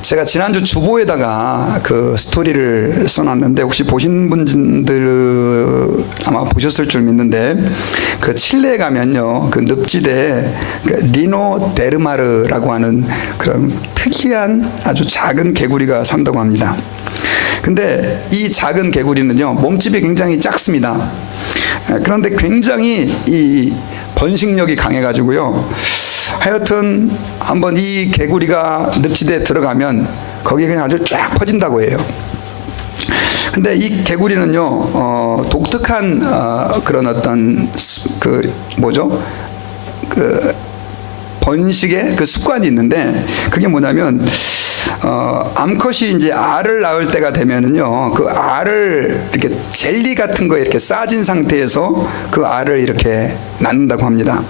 제가 지난주 주보에다가 그 스토리를 써놨는데 혹시 보신 분들 아마 보셨을 줄 믿는데, 그 칠레에 가면요, 그 늪지대에 그 리노 데르마르라고 하는 그런 특이한 아주 작은 개구리가 산다고 합니다. 근데 이 작은 개구리는요, 몸집이 굉장히 작습니다. 그런데 굉장히 이 번식력이 강해가지고요, 하여튼 한번 이 개구리가 늪지대에 들어가면 거기에 그냥 아주 쫙 퍼진다고 해요. 근데 이 개구리는요, 독특한 그런 어떤 그 번식의 그 습관이 있는데, 그게 뭐냐면 암컷이 이제 알을 낳을 때가 되면은요, 그 알을 이렇게 젤리 같은 거에 이렇게 싸진 상태에서 그 알을 이렇게 낳는다고 합니다.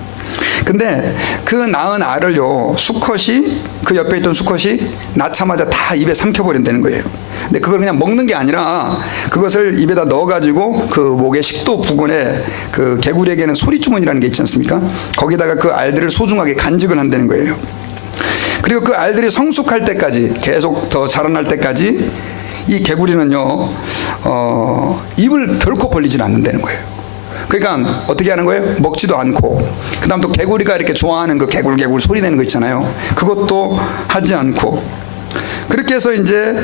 근데 그 낳은 알을요, 수컷이, 그 옆에 있던 수컷이 낳자마자 다 입에 삼켜버린다는 거예요. 근데 그걸 그냥 먹는 게 아니라 그것을 입에다 넣어가지고 그 목의 식도 부근에 그 개구리에게는 소리주머니라는 게 있지 않습니까? 거기다가 그 알들을 소중하게 간직을 한다는 거예요. 그리고 그 알들이 성숙할 때까지, 계속 더 자라날 때까지 이 개구리는요, 입을 결코 벌리질 않는다는 거예요. 그러니까 어떻게 하는 거예요? 먹지도 않고, 그 다음 또 개구리가 이렇게 좋아하는 그 개굴개굴 소리 내는 거 있잖아요. 그것도 하지 않고, 그렇게 해서 이제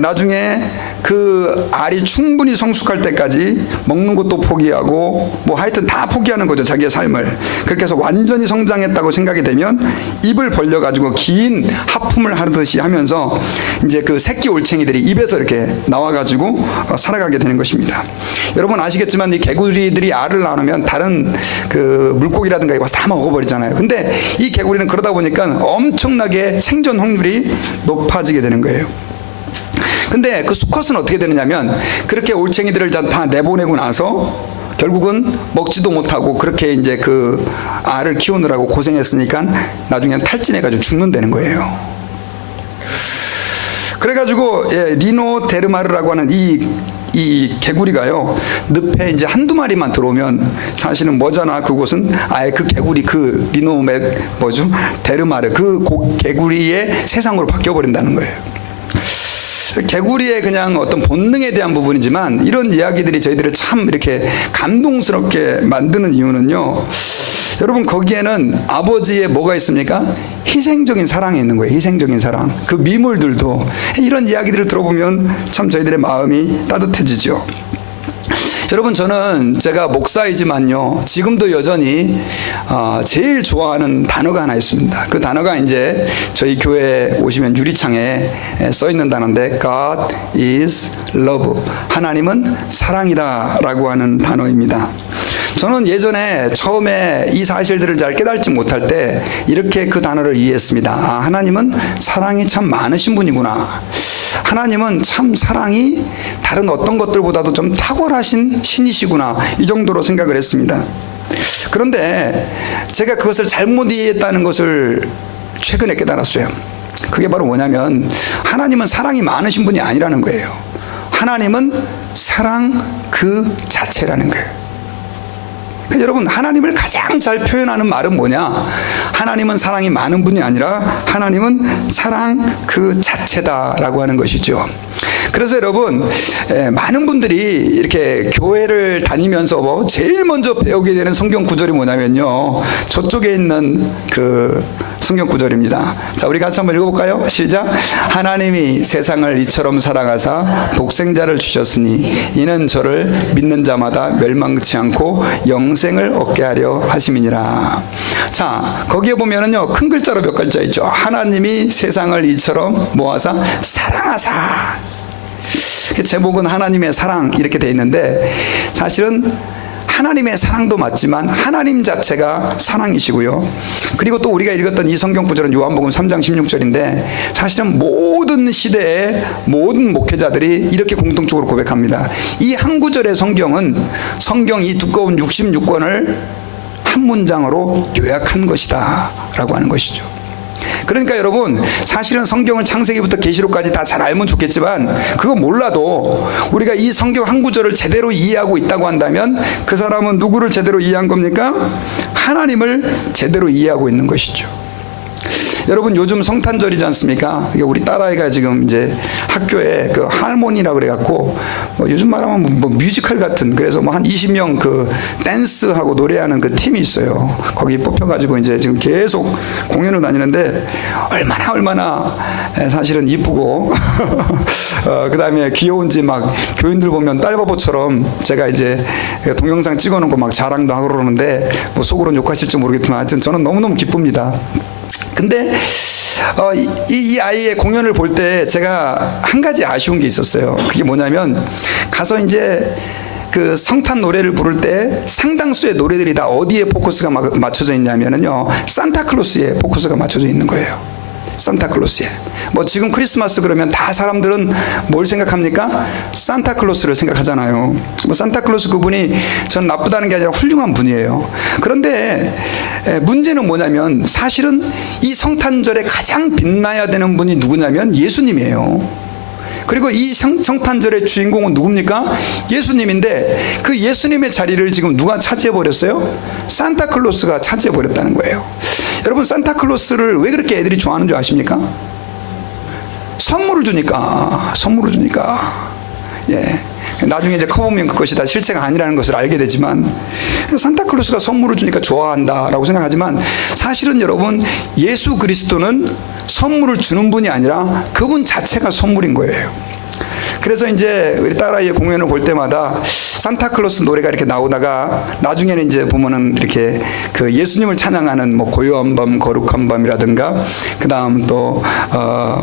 나중에 그 알이 충분히 성숙할 때까지 먹는 것도 포기하고, 뭐 하여튼 다 포기하는 거죠, 자기의 삶을. 그렇게 해서 완전히 성장했다고 생각이 되면 입을 벌려가지고 긴 하품을 하듯이 하면서 이제 그 새끼 올챙이들이 입에서 이렇게 나와가지고 살아가게 되는 것입니다. 여러분 아시겠지만 이 개구리들이 알을 낳으면 다른 그 물고기라든가 이거 다 먹어버리잖아요. 근데 이 개구리는 그러다 보니까 엄청나게 생존 확률이 높아지게 되는 거예요. 근데 그 수컷은 어떻게 되느냐면, 그렇게 올챙이들을 다 내보내고 나서 결국은 먹지도 못하고 그렇게 이제 그 알을 키우느라고 고생했으니까 나중에는 탈진해가지고 죽는다는 거예요. 그래가지고 리노 데르마르라고 하는 이 개구리가요, 늪에 이제 한두 마리만 들어오면 사실은 뭐잖아, 그곳은 아예 그 개구리, 그 리노 데르마르, 그 개구리의 세상으로 바뀌어버린다는 거예요. 개구리의 그냥 어떤 본능에 대한 부분이지만, 이런 이야기들이 저희들을 참 이렇게 감동스럽게 만드는 이유는요, 여러분 거기에는 아버지의 뭐가 있습니까? 희생적인 사랑이 있는 거예요. 희생적인 사랑. 그 미물들도, 이런 이야기들을 들어보면 참 저희들의 마음이 따뜻해지죠. 여러분 저는 제가 목사이지만요, 지금도 여전히 제일 좋아하는 단어가 하나 있습니다. 그 단어가 이제 저희 교회에 오시면 유리창에 써 있는 단어인데, God is love. 하나님은 사랑이다 라고 하는 단어입니다. 저는 예전에 처음에 이 사실들을 잘 깨닫지 못할 때 이렇게 그 단어를 이해했습니다. 하나님은 사랑이 참 많으신 분이구나. 하나님은 참 사랑이 다른 어떤 것들보다도 좀 탁월하신 신이시구나, 이 정도로 생각을 했습니다. 그런데 제가 그것을 잘못 이해했다는 것을 최근에 깨달았어요. 그게 바로 뭐냐면, 하나님은 사랑이 많으신 분이 아니라는 거예요. 하나님은 사랑 그 자체라는 거예요. 그러니까 여러분, 하나님을 가장 잘 표현하는 말은 뭐냐? 하나님은 사랑이 많은 분이 아니라 하나님은 사랑 그 자체다라고 하는 것이죠. 그래서 여러분, 많은 분들이 이렇게 교회를 다니면서 제일 먼저 배우게 되는 성경 구절이 뭐냐면요, 저쪽에 있는 그 성경 구절입니다. 자, 우리 같이 한번 읽어볼까요? 시작. 하나님이 세상을 이처럼 사랑하사 독생자를 주셨으니 이는 저를 믿는 자마다 멸망치 않고 영생을 얻게 하려 하심이니라. 자, 거기에 보면은요, 큰 글자로 몇 글자 있죠. 하나님이 세상을 이처럼 모아사 사랑하사. 제목은 하나님의 사랑 이렇게 돼 있는데, 사실은 하나님의 사랑도 맞지만 하나님 자체가 사랑이시고요. 그리고 또 우리가 읽었던 이 성경 구절은 요한복음 3장 16절인데, 사실은 모든 시대의 모든 목회자들이 이렇게 공통적으로 고백합니다. 이 한 구절의 성경은 성경 이 두꺼운 66권을 한 문장으로 요약한 것이다 라고 하는 것이죠. 그러니까 여러분, 사실은 성경을 창세기부터 계시록까지 다 잘 알면 좋겠지만, 그거 몰라도 우리가 이 성경 한 구절을 제대로 이해하고 있다고 한다면 그 사람은 누구를 제대로 이해한 겁니까? 하나님을 제대로 이해하고 있는 것이죠. 여러분 요즘 성탄절이지 않습니까? 우리 딸아이가 지금 이제 학교에 그 할머니라 그래갖고 뭐 요즘 말하면 뭐 뮤지컬 같은, 그래서 뭐 한 20명 그 댄스하고 노래하는 그 팀이 있어요. 거기 뽑혀가지고 이제 지금 계속 공연을 다니는데 얼마나 사실은 이쁘고 그 다음에 귀여운지 막 교인들 보면 딸바보처럼 제가 이제 동영상 찍어놓고 막 자랑도 하고 그러는데 뭐 속으로는 욕하실지 모르겠지만 하여튼 저는 너무너무 기쁩니다. 근데 이 아이의 공연을 볼 때 제가 한 가지 아쉬운 게 있었어요. 그게 뭐냐면 가서 이제 그 성탄 노래를 부를 때 상당수의 노래들이 다 어디에 포커스가 맞춰져 있냐면요, 산타클로스에 포커스가 맞춰져 있는 거예요. 산타클로스에. 뭐 지금 크리스마스 그러면 다 사람들은 뭘 생각합니까? 산타클로스를 생각하잖아요. 뭐 산타클로스 그분이 전 나쁘다는 게 아니라 훌륭한 분이에요. 그런데 문제는 뭐냐면 사실은 이 성탄절에 가장 빛나야 되는 분이 누구냐면 예수님이에요. 그리고 이 성탄절의 주인공은 누굽니까? 예수님인데 그 예수님의 자리를 지금 누가 차지해버렸어요? 산타클로스가 차지해버렸다는 거예요. 여러분, 산타클로스를 왜 그렇게 애들이 좋아하는 줄 아십니까? 선물을 주니까. 예. 나중에 이제 커보면 그것이 다 실체가 아니라는 것을 알게 되지만, 산타클로스가 선물을 주니까 좋아한다라고 생각하지만 사실은 여러분, 예수 그리스도는 선물을 주는 분이 아니라 그분 자체가 선물인 거예요. 그래서 이제 우리 딸아이의 공연을 볼 때마다 산타클로스 노래가 이렇게 나오다가 나중에는 이제 보면은 이렇게 그 예수님을 찬양하는 뭐 고요한 밤, 거룩한 밤이라든가 그 다음 또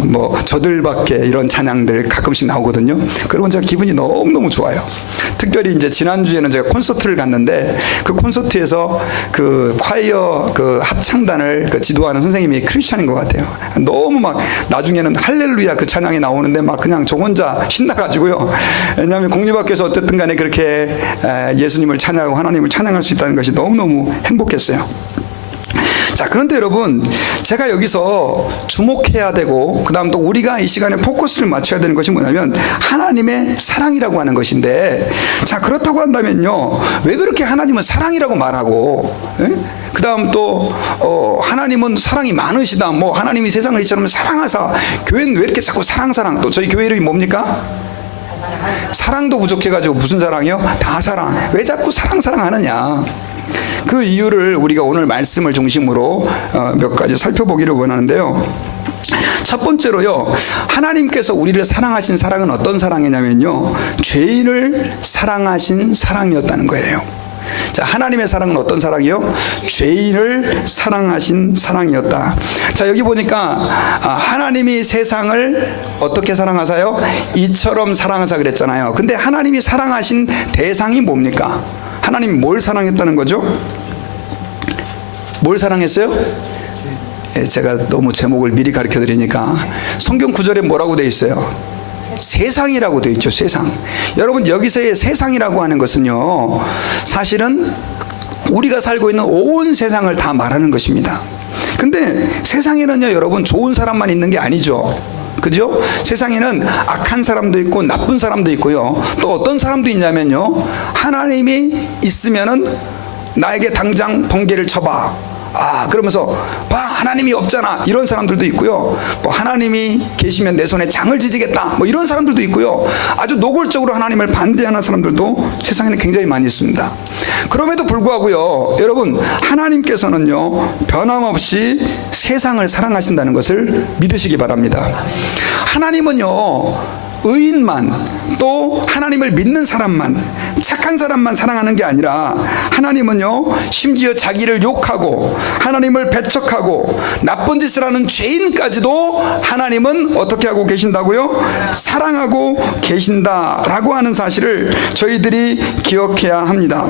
뭐 저들밖에 이런 찬양들 가끔씩 나오거든요. 그러면 제가 기분이 너무너무 좋아요. 특별히 이제 지난주에는 제가 콘서트를 갔는데 그 콘서트에서 그 콰이어 그 합창단을 그 지도하는 선생님이 크리스찬인 것 같아요. 너무 막 나중에는 할렐루야 그 찬양이 나오는데 막 그냥 저 혼자 신나가지고요. 왜냐하면 공립학교에서 어쨌든 간에 그렇게 예수님을 찬양하고 하나님을 찬양할 수 있다는 것이 너무너무 행복했어요. 자, 그런데 여러분, 제가 여기서 주목해야 되고 그 다음 또 우리가 이 시간에 포커스를 맞춰야 되는 것이 뭐냐면 하나님의 사랑이라고 하는 것인데, 자, 그렇다고 한다면요, 왜 그렇게 하나님은 사랑이라고 말하고 그 다음 또 하나님은 사랑이 많으시다, 뭐 하나님이 세상을 이처럼 사랑하사, 교회는 왜 이렇게 자꾸 사랑 또 저희 교회 이름이 뭡니까? 사랑도 부족해가지고 무슨 사랑이요? 다 사랑. 왜 자꾸 사랑 하느냐? 그 이유를 우리가 오늘 말씀을 중심으로 몇 가지 살펴보기를 원하는데요. 첫 번째로요, 하나님께서 우리를 사랑하신 사랑은 어떤 사랑이냐면요, 죄인을 사랑하신 사랑이었다는 거예요. 자, 하나님의 사랑은 어떤 사랑이요? 죄인을 사랑하신 사랑이었다. 자, 여기 보니까 하나님이 세상을 어떻게 사랑하사요? 이처럼 사랑하사 그랬잖아요. 근데 하나님이 사랑하신 대상이 뭡니까? 하나님이 뭘 사랑했다는 거죠? 뭘 사랑했어요? 제가 너무 제목을 미리 가르쳐 드리니까 성경 구절에 뭐라고 되어 있어요? 세상이라고 되어 있죠. 세상. 여러분, 여기서의 세상이라고 하는 것은요, 사실은 우리가 살고 있는 온 세상을 다 말하는 것입니다. 근데 세상에는요, 여러분, 좋은 사람만 있는 게 아니죠. 그죠? 세상에는 악한 사람도 있고 나쁜 사람도 있고요. 또 어떤 사람도 있냐면요, 하나님이 있으면은 나에게 당장 번개를 쳐봐. 그러면서 봐, 하나님이 없잖아, 이런 사람들도 있고요. 뭐 하나님이 계시면 내 손에 장을 지지겠다, 뭐 이런 사람들도 있고요. 아주 노골적으로 하나님을 반대하는 사람들도 세상에는 굉장히 많이 있습니다. 그럼에도 불구하고요, 여러분, 하나님께서는요, 변함없이 세상을 사랑하신다는 것을 믿으시기 바랍니다. 하나님은요, 의인만, 또 하나님을 믿는 사람만, 착한 사람만 사랑하는 게 아니라 하나님은요, 심지어 자기를 욕하고 하나님을 배척하고 나쁜 짓을 하는 죄인까지도 하나님은 어떻게 하고 계신다고요? 사랑하고 계신다라고 하는 사실을 저희들이 기억해야 합니다.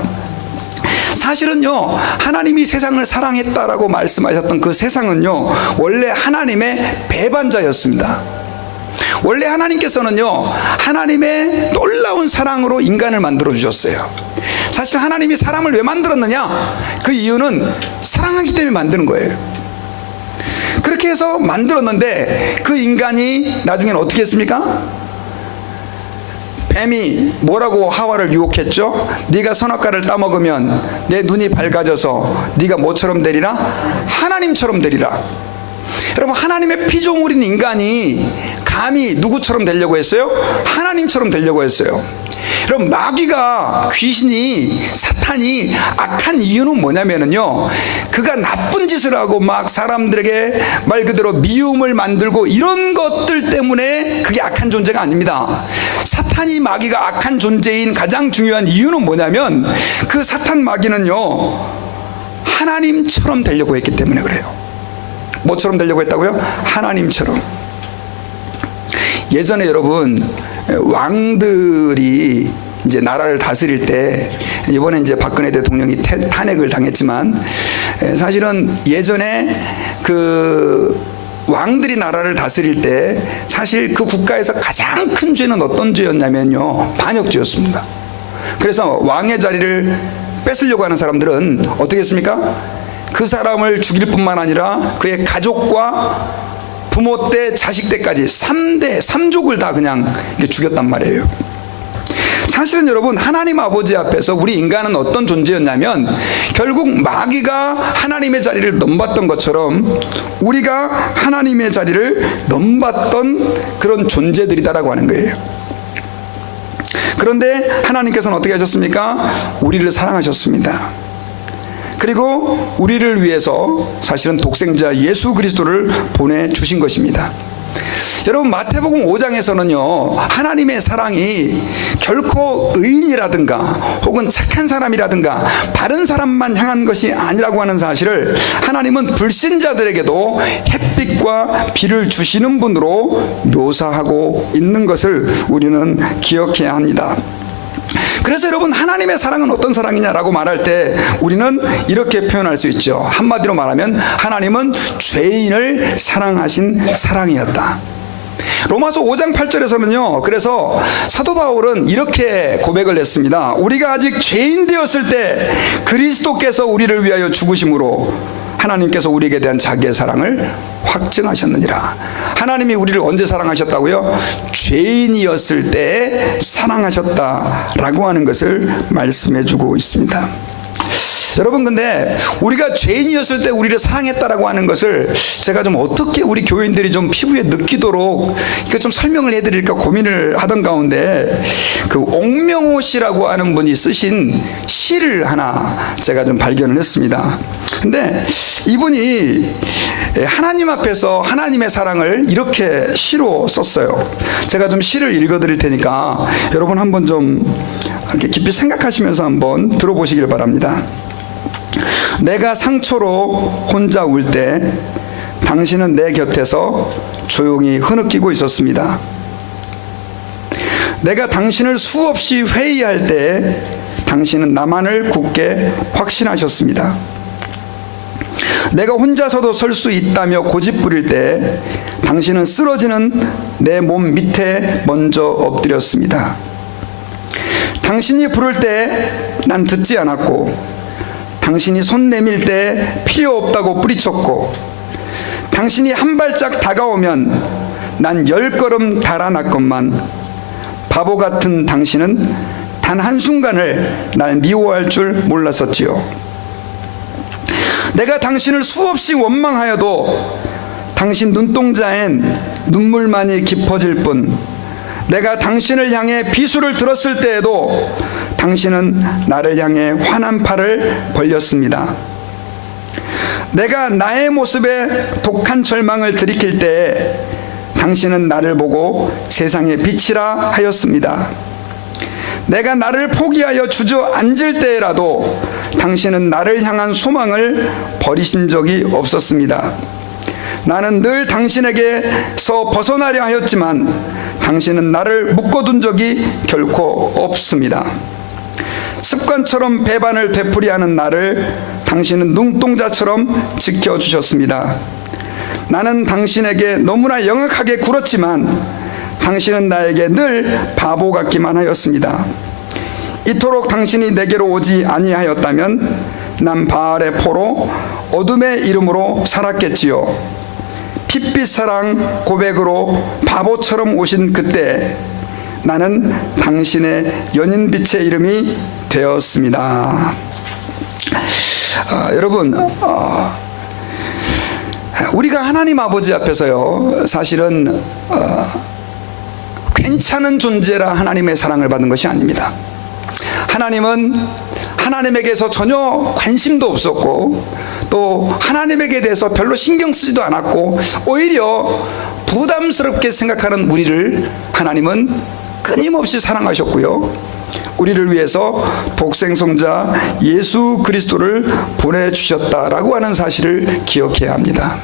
사실은요, 하나님이 세상을 사랑했다라고 말씀하셨던 그 세상은요, 원래 하나님의 배반자였습니다. 원래 하나님께서는요, 하나님의 놀라운 사랑으로 인간을 만들어 주셨어요. 사실 하나님이 사람을 왜 만들었느냐? 그 이유는 사랑하기 때문에 만드는 거예요. 그렇게 해서 만들었는데 그 인간이 나중에는 어떻게 했습니까? 뱀이 뭐라고 하와를 유혹했죠? 네가 선악과를 따먹으면 내 눈이 밝아져서 네가 뭐처럼 되리라? 하나님처럼 되리라. 여러분, 하나님의 피조물인 인간이 감히 누구처럼 되려고 했어요? 하나님처럼 되려고 했어요. 여러분, 마귀가, 귀신이, 사탄이 악한 이유는 뭐냐면요, 그가 나쁜 짓을 하고 막 사람들에게 말 그대로 미움을 만들고 이런 것들 때문에 그게 악한 존재가 아닙니다. 사탄이, 마귀가 악한 존재인 가장 중요한 이유는 뭐냐면, 그 사탄 마귀는요, 하나님처럼 되려고 했기 때문에 그래요. 뭐처럼 되려고 했다고요? 하나님처럼. 예전에 여러분, 왕들이 이제 나라를 다스릴 때, 이번에 이제 박근혜 대통령이 탄핵을 당했지만, 사실은 예전에 그 왕들이 나라를 다스릴 때 사실 그 국가에서 가장 큰 죄는 어떤 죄였냐면요, 반역죄였습니다. 그래서 왕의 자리를 뺏으려고 하는 사람들은 어떻게 했습니까? 그 사람을 죽일 뿐만 아니라 그의 가족과 부모 때, 자식 때까지 3대, 3족을 다 그냥 죽였단 말이에요. 사실은 여러분, 하나님 아버지 앞에서 우리 인간은 어떤 존재였냐면, 결국 마귀가 하나님의 자리를 넘봤던 것처럼 우리가 하나님의 자리를 넘봤던 그런 존재들이다라고 하는 거예요. 그런데 하나님께서는 어떻게 하셨습니까? 우리를 사랑하셨습니다. 그리고 우리를 위해서 사실은 독생자 예수 그리스도를 보내주신 것입니다. 여러분, 마태복음 5장에서는요, 하나님의 사랑이 결코 의인이라든가 혹은 착한 사람이라든가 바른 사람만 향한 것이 아니라고 하는 사실을, 하나님은 불신자들에게도 햇빛과 비를 주시는 분으로 묘사하고 있는 것을 우리는 기억해야 합니다. 그래서 여러분, 하나님의 사랑은 어떤 사랑이냐라고 말할 때 우리는 이렇게 표현할 수 있죠. 한마디로 말하면 하나님은 죄인을 사랑하신 사랑이었다. 로마서 5장 8절에서는요, 그래서 사도 바울은 이렇게 고백을 했습니다. 우리가 아직 죄인 되었을 때 그리스도께서 우리를 위하여 죽으심으로 하나님께서 우리에게 대한 자기의 사랑을 확증하셨느니라. 하나님이 우리를 언제 사랑하셨다고요? 죄인이었을 때 사랑하셨다라고 하는 것을 말씀해 주고 있습니다. 여러분, 근데 우리가 죄인이었을 때 우리를 사랑했다라고 하는 것을 제가 좀 어떻게 우리 교인들이 좀 피부에 느끼도록 이거 좀 설명을 해드릴까 고민을 하던 가운데, 그 옥명호 씨라고 하는 분이 쓰신 시를 하나 제가 좀 발견을 했습니다. 근데 이분이 하나님 앞에서 하나님의 사랑을 이렇게 시로 썼어요. 제가 좀 시를 읽어드릴 테니까 여러분 한번 좀 이렇게 깊이 생각하시면서 한번 들어보시길 바랍니다. 내가 상처로 혼자 울 때 당신은 내 곁에서 조용히 흐느끼고 있었습니다. 내가 당신을 수없이 회의할 때 당신은 나만을 굳게 확신하셨습니다. 내가 혼자서도 설 수 있다며 고집부릴 때 당신은 쓰러지는 내 몸 밑에 먼저 엎드렸습니다. 당신이 부를 때 난 듣지 않았고, 당신이 손 내밀 때 필요 없다고 뿌리쳤고, 당신이 한 발짝 다가오면 난 10걸음 달아났건만, 바보 같은 당신은 단 한순간을 날 미워할 줄 몰랐었지요. 내가 당신을 수없이 원망하여도 당신 눈동자엔 눈물만이 깊어질 뿐, 내가 당신을 향해 비수를 들었을 때에도 당신은 나를 향해 환한 팔을 벌렸습니다. 내가 나의 모습에 독한 절망을 들이킬 때 당신은 나를 보고 세상의 빛이라 하였습니다. 내가 나를 포기하여 주저앉을 때라도 당신은 나를 향한 소망을 버리신 적이 없었습니다. 나는 늘 당신에게서 벗어나려 하였지만 당신은 나를 묶어둔 적이 결코 없습니다. 습관처럼 배반을 되풀이하는 나를 당신은 눈동자처럼 지켜주셨습니다. 나는 당신에게 너무나 영악하게 굴었지만 당신은 나에게 늘 바보 같기만 하였습니다. 이토록 당신이 내게로 오지 아니하였다면 난 바알의 포로 어둠의 이름으로 살았겠지요. 핏빛 사랑 고백으로 바보처럼 오신 그때 나는 당신의 연인빛의 이름이 되었습니다. 여러분, 우리가 하나님 아버지 앞에서요, 사실은 괜찮은 존재라 하나님의 사랑을 받는 것이 아닙니다. 하나님은 하나님에게서 전혀 관심도 없었고 또 하나님에게 대해서 별로 신경 쓰지도 않았고 오히려 부담스럽게 생각하는 우리를 하나님은 끊임없이 사랑하셨고요, 우리를 위해서 독생성자 예수 그리스도를 보내주셨다라고 하는 사실을 기억해야 합니다.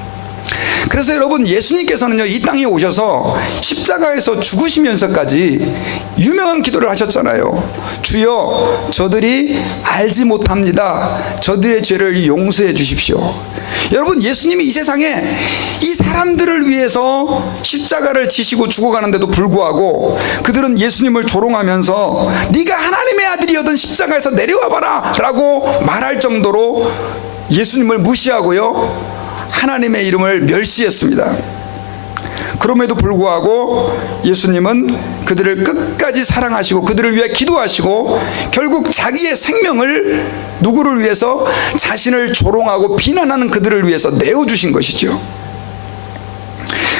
그래서 여러분, 예수님께서는요, 이 땅에 오셔서 십자가에서 죽으시면서까지 유명한 기도를 하셨잖아요. 주여, 저들이 알지 못합니다. 저들의 죄를 용서해 주십시오. 여러분, 예수님이 이 세상에 이 사람들을 위해서 십자가를 지시고 죽어가는데도 불구하고 그들은 예수님을 조롱하면서 네가 하나님의 아들이여든 십자가에서 내려와 봐라 라고 말할 정도로 예수님을 무시하고요, 하나님의 이름을 멸시했습니다. 그럼에도 불구하고 예수님은 그들을 끝까지 사랑하시고 그들을 위해 기도하시고 결국 자기의 생명을 누구를 위해서? 자신을 조롱하고 비난하는 그들을 위해서 내어주신 것이죠.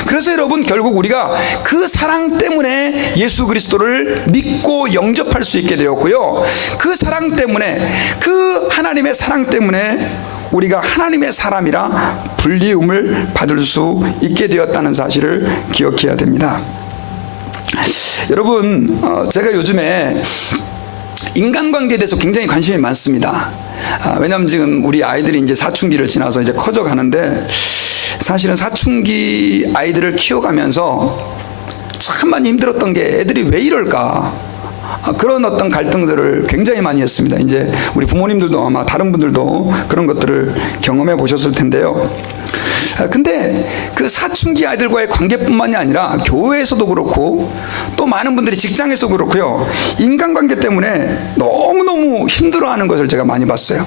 그래서 여러분, 결국 우리가 그 사랑 때문에 예수 그리스도를 믿고 영접할 수 있게 되었고요, 그 사랑 때문에, 그 하나님의 사랑 때문에 우리가 하나님의 사람이라 불리움을 받을 수 있게 되었다는 사실을 기억해야 됩니다. 여러분, 제가 요즘에 인간관계에 대해서 굉장히 관심이 많습니다. 왜냐하면 지금 우리 아이들이 이제 사춘기를 지나서 이제 커져가는데, 사실은 사춘기 아이들을 키워가면서 참 많이 힘들었던 게 애들이 왜 이럴까, 그런 어떤 갈등들을 굉장히 많이 했습니다. 이제 우리 부모님들도 아마 다른 분들도 그런 것들을 경험해 보셨을 텐데요. 근데 그 사춘기 아이들과의 관계뿐만이 아니라 교회에서도 그렇고 또 많은 분들이 직장에서도 그렇고요, 인간관계 때문에 너무너무 힘들어하는 것을 제가 많이 봤어요.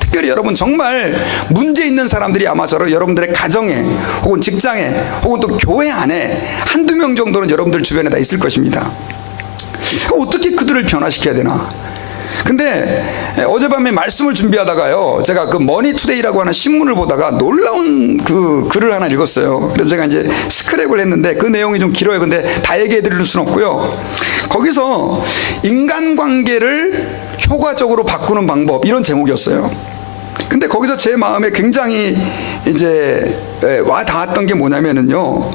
특별히 여러분, 정말 문제 있는 사람들이 아마 여러분들의 가정에 혹은 직장에 혹은 또 교회 안에 한두 명 정도는 여러분들 주변에 다 있을 것입니다. 어떻게 그들을 변화시켜야 되나? 근데 어젯밤에 말씀을 준비하다가요, 제가 그 머니투데이라고 하는 신문을 보다가 놀라운 그 글을 하나 읽었어요. 그래서 제가 이제 스크랩을 했는데 그 내용이 좀 길어요. 근데 다 얘기해 드릴 수는 없고요, 거기서 인간관계를 효과적으로 바꾸는 방법, 이런 제목이었어요. 근데 거기서 제 마음에 굉장히 이제 와 닿았던 게 뭐냐면은요,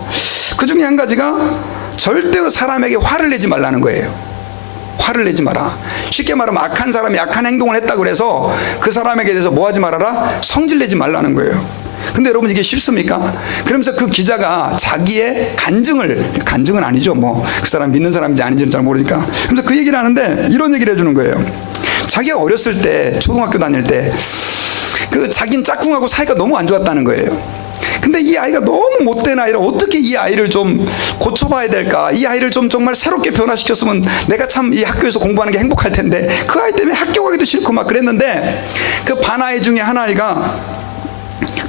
그 중에 한 가지가 절대로 사람에게 화를 내지 말라는 거예요. 화를 내지 마라. 쉽게 말하면 악한 사람이 악한 행동을 했다고 그래서 그 사람에게 대해서 뭐 하지 말아라? 성질내지 말라는 거예요. 근데 여러분, 이게 쉽습니까? 그러면서 그 기자가 자기의 간증은 아니죠, 뭐 그 사람 믿는 사람인지 아닌지는 잘 모르니까. 그래서 그 얘기를 하는데 이런 얘기를 해주는 거예요. 자기가 어렸을 때, 초등학교 다닐 때 그 자기는 짝꿍하고 사이가 너무 안 좋았다는 거예요. 근데 이 아이가 너무 못된 아이라 어떻게 이 아이를 좀 고쳐봐야 될까, 이 아이를 좀 정말 새롭게 변화시켰으면 내가 참 이 학교에서 공부하는 게 행복할 텐데, 그 아이 때문에 학교 가기도 싫고 막 그랬는데, 그 반 아이 중에 한 아이가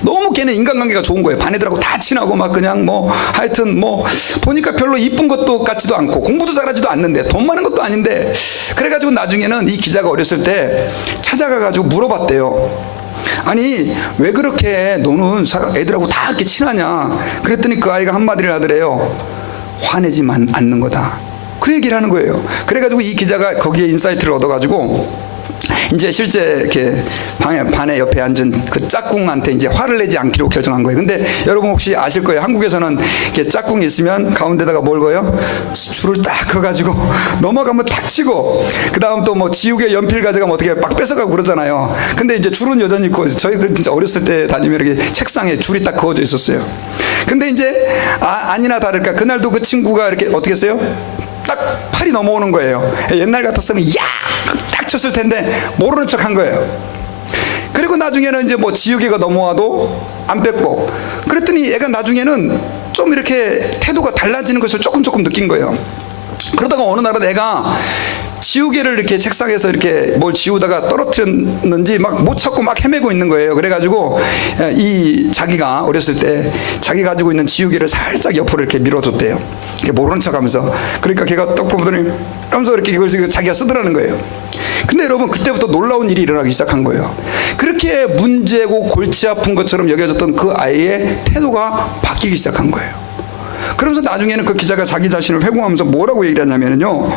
너무 걔는 인간관계가 좋은 거예요. 반 애들하고 다 친하고 막 그냥 뭐 하여튼 뭐 보니까 별로 이쁜 것도 같지도 않고 공부도 잘하지도 않는데 돈 많은 것도 아닌데, 그래가지고 나중에는 이 기자가 어렸을 때 찾아가가지고 물어봤대요. 아니, 왜 그렇게 너는 애들하고 다 이렇게 친하냐? 그랬더니 그 아이가 한마디를 하더래요. 화내지만 않는 거다. 그 얘기를 하는 거예요. 그래가지고 이 기자가 거기에 인사이트를 얻어가지고 이제 실제 이렇게 반에 옆에 앉은 그 짝꿍한테 이제 화를 내지 않기로 결정한 거예요. 근데 여러분 혹시 아실 거예요. 한국에서는 이렇게 짝꿍이 있으면 가운데다가 뭘 거요? 줄을 딱 그어가지고 넘어가면 탁 치고, 그 다음 또 뭐 지우개 연필 가져가면 어떻게 막 뺏어가고 그러잖아요. 근데 이제 줄은 여전히 있고, 저희 그 진짜 어렸을 때 다니면 이렇게 책상에 줄이 딱 그어져 있었어요. 근데 이제 아니나 다를까 그날도 그 친구가 이렇게 어떻게 했어요? 딱 팔이 넘어오는 거예요. 옛날 같았으면 야! 딱 쳤을 텐데 모르는 척 한 거예요. 그리고 나중에는 이제 뭐 지우개가 넘어와도 안 뺐고, 그랬더니 얘가 나중에는 좀 이렇게 태도가 달라지는 것을 조금 느낀 거예요. 그러다가 어느 날은 애가 지우개를 이렇게 책상에서 이렇게 뭘 지우다가 떨어뜨렸는지 막 못 찾고 막 헤매고 있는 거예요. 그래가지고 이 자기가 어렸을 때 자기 가지고 있는 지우개를 살짝 옆으로 이렇게 밀어줬대요. 이렇게 모르는 척하면서. 그러니까 걔가 딱 보더니 하면서 이렇게 이걸 자기가 쓰더라는 거예요. 근데 여러분, 그때부터 놀라운 일이 일어나기 시작한 거예요. 그렇게 문제고 골치 아픈 것처럼 여겨졌던 그 아이의 태도가 바뀌기 시작한 거예요. 그러면서 나중에는 그 기자가 자기 자신을 회고하면서 뭐라고 얘기를 하냐면요,